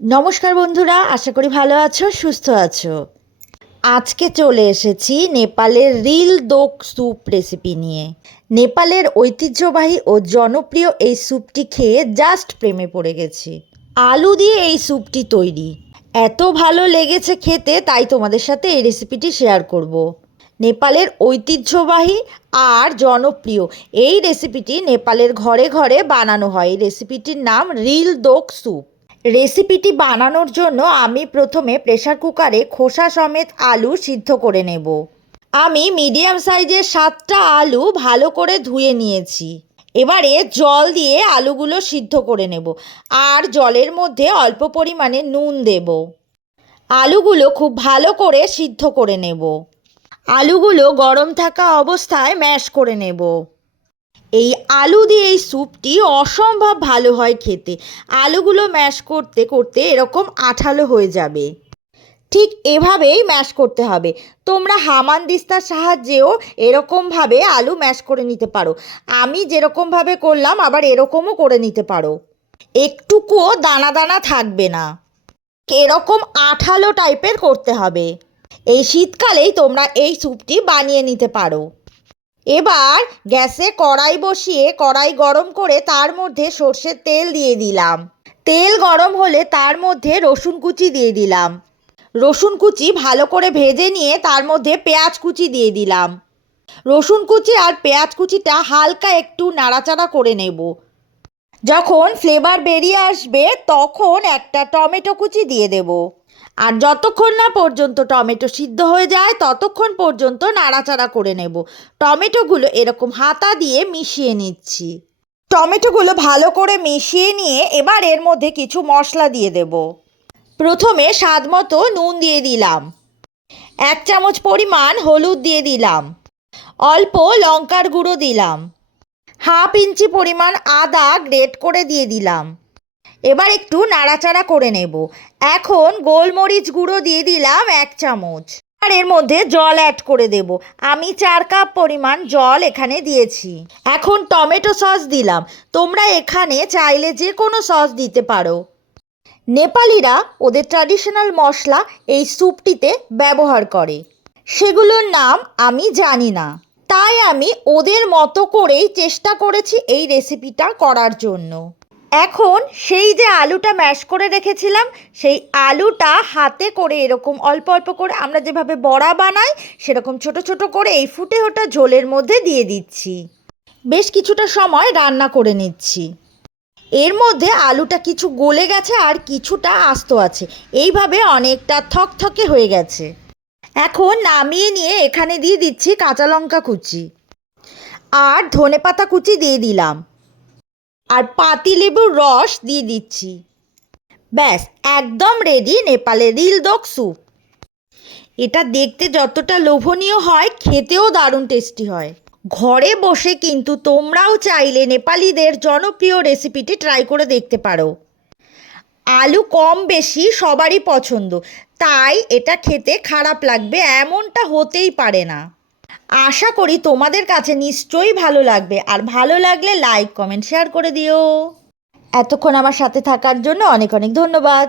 নমস্কার বন্ধুরা, আশা করি ভালো আছো, সুস্থ আছো। আজকে চলে এসেছি নেপালের রিল দোক স্যুপ রেসিপি নিয়ে। নেপালের ঐতিহ্যবাহী ও জনপ্রিয় এই স্যুপটি খেয়ে জাস্ট প্রেমে পড়ে গেছি। আলু দিয়ে এই স্যুপটি তৈরি। এত ভালো লেগেছে খেতে, তাই তোমাদের সাথে এই রেসিপিটি শেয়ার করব। নেপালের ঐতিহ্যবাহী আর জনপ্রিয় এই রেসিপিটি নেপালের ঘরে ঘরে বানানো হয়। এই রেসিপিটির নাম রিল দোক স্যুপ। রেসিপিটি বানানোর জন্য আমি প্রথমে প্রেসার কুকারে খোসা সমেত আলু সিদ্ধ করে নেব। আমি মিডিয়াম সাইজের সাতটা আলু ভালো করে ধুয়ে নিয়েছি। এবারে জল দিয়ে আলুগুলো সিদ্ধ করে নেব আর জলের মধ্যে অল্প পরিমাণে নুন দেব। আলুগুলো খুব ভালো করে সিদ্ধ করে নেব। আলুগুলো গরম থাকা অবস্থায় ম্যাশ করে নেব। এই আলু দিয়ে এই স্যুপটি অসম্ভব ভালো হয় খেতে। আলুগুলো ম্যাশ করতে করতে এরকম আঠালো হয়ে যাবে। ঠিক এভাবেই ম্যাশ করতে হবে। তোমরা হামান দিস্তার সাহায্যেও এরকমভাবে আলু ম্যাশ করে নিতে পারো। আমি যেরকমভাবে করলাম, আবার এরকমও করে নিতে পারো। একটুকুও দানা দানা থাকবে না। এরকম আঠালো টাইপের করতে হবে। এই শীতকালেই তোমরা এই স্যুপটি বানিয়ে নিতে পারো। এবার গ্যাসে কড়াই বসিয়ে কড়াই গরম করে তার মধ্যে সর্ষের তেল দিয়ে দিলাম। তেল গরম হলে তার মধ্যে রসুন কুচি দিয়ে দিলাম। রসুন কুচি ভালো করে ভেজে নিয়ে তার মধ্যে পেঁয়াজ কুচি দিয়ে দিলাম। রসুন কুচি আর পেঁয়াজ কুচিটা হালকা একটু নাড়াচাড়া করে নেব। যখন ফ্লেভার বেরিয়ে আসবে, তখন একটা টমেটো কুচি দিয়ে দেব। আর যতক্ষণ না পর্যন্ত টমেটো সিদ্ধ হয়ে যায়, ততক্ষণ পর্যন্ত নাড়াচাড়া করে নেব। টমেটোগুলো এরকম হাতা দিয়ে মিশিয়ে নিচ্ছি। টমেটোগুলো ভালো করে মিশিয়ে নিয়ে এবার এর মধ্যে কিছু মশলা দিয়ে দেব। প্রথমে স্বাদ মতো নুন দিয়ে দিলাম। এক চামচ পরিমাণ হলুদ দিয়ে দিলাম। অল্প লঙ্কার গুঁড়ো দিলাম। হাফ ইঞ্চি পরিমাণ আদা গ্রেট করে দিয়ে দিলাম। এবার একটু নাড়াচাড়া করে নেব। এখন গোলমরিচ গুঁড়ো দিয়ে দিলাম এক চামচ। আর এর মধ্যে জল অ্যাড করে দেব। আমি চার কাপ পরিমাণ জল এখানে দিয়েছি। এখন টমেটো সস দিলাম। তোমরা এখানে চাইলে যে কোনো সস দিতে পারো। নেপালিরা ওদের ট্র্যাডিশনাল মশলা এই স্যুপটিতে ব্যবহার করে। সেগুলোর নাম আমি জানি না। তাই আমি ওদের মতো করেই চেষ্টা করেছি এই রেসিপিটা করার জন্য। এখন সেই যে আলুটা ম্যাশ করে রেখেছিলাম, সেই আলুটা হাতে করে এরকম অল্প অল্প করে আমরা যেভাবে বড়া বানাই, সেরকম ছোট ছোট করে এই ফুটে ওঠা ঝোলের মধ্যে দিয়ে দিচ্ছি। বেশ কিছুটা সময় রান্না করে নিচ্ছি। এর মধ্যে আলুটা কিছু গলে গেছে আর কিছুটা আস্ত আছে। এইভাবে অনেকটা থকথকে হয়ে গেছে। এখন নামিয়ে নিয়ে এখানে দিয়ে দিচ্ছি কাঁচা লঙ্কা কুচি। আর ধনেপাতা কুচি দিয়ে দিলাম। আর পাতিলেবুর রস দিয়ে দিচ্ছি। ব্যাস, একদম রেডি নেপালের রিলদক স্যুপ এটা দেখতে যতটা লোভনীয় হয়, খেতেও দারুণ টেস্টি হয়। ঘরে বসে কিন্তু তোমরাও চাইলে নেপালিদের জনপ্রিয় রেসিপিটি ট্রাই করে দেখতে পারো। আলু কম বেশি সবারই পছন্দ। তাই এটা খেতে খারাপ লাগবে, এমনটা হতেই পারে না। আশা করি তোমাদের কাছে নিশ্চয়ই ভালো লাগবে, আর ভালো লাগলে লাইক কমেন্ট শেয়ার করে দিও। এতক্ষণ আমার সাথে থাকার জন্য অনেক অনেক ধন্যবাদ।